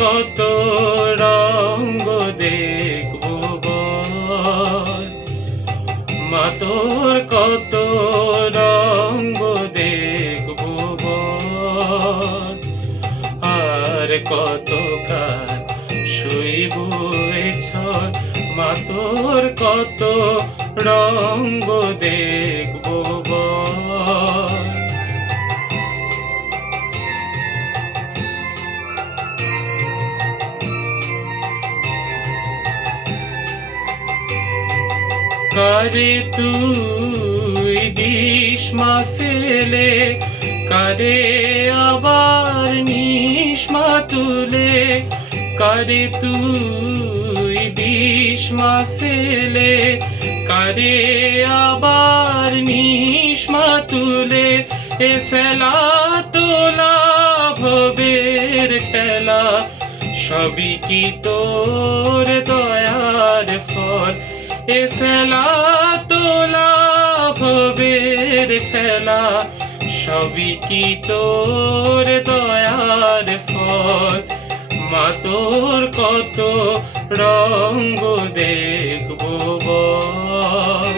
কত রঙ্গ দেখব বল, মা তোর কত রঙ্গ দেখব বল, আর কত কাল শুইব এ ছল, মা তোর কত রঙ্গ দেখব বল। কারে তুই দিস মা ফেলে, কারে আবার নিস মা তুলে, কারে তুই দিস মা ফেলে, কারে আবার নিস মা তুলে, এ ফেলা তোলা ভবের খেলা, সবই কি তোর দয়ার ফল, এ ফেলা তোলা ভবের খেলা, সবই কি তোর দয়ার ফল, মা তোর কত রঙ্গ দেখব বল।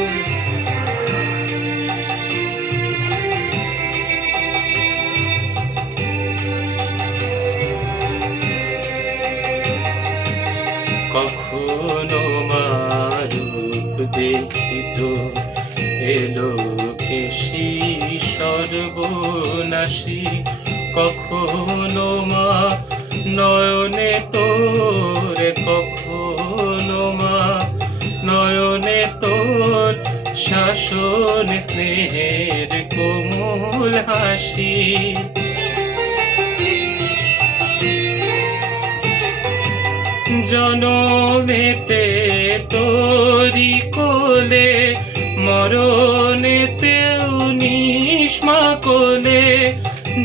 কখনো মা রূপ দেখিত এলো কেশি সর্বনাশী, কখনো মা নয়নে তোর, কখনো মা নয়নে তোর শাসন স্নেহের কোমল হাসি, জনমেতে তোরি কোলে, মরণেতেও নিস মা কোলে,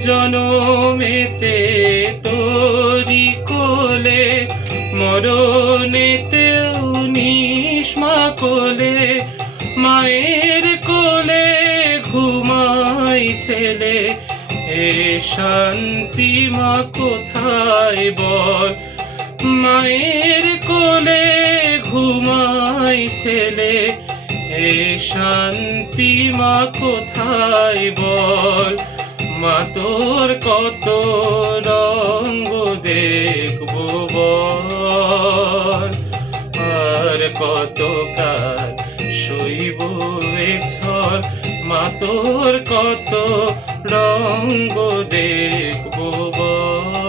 জনমেতে তোরি কোলে, মরণেতেও নিস মা কোলে, মায়ের কোলে ঘুমাই ছেলে, এ শান্তি মা কোথায় বল, মায়ের কোলে ঘুমাই ছেলে, এ শান্তি মা কোথায় বল, মা তোর কত রঙ্গ দেখব বল, আর কত কাল শুইব এ ছল, মা তোর কত রঙ্গ দেখব বল।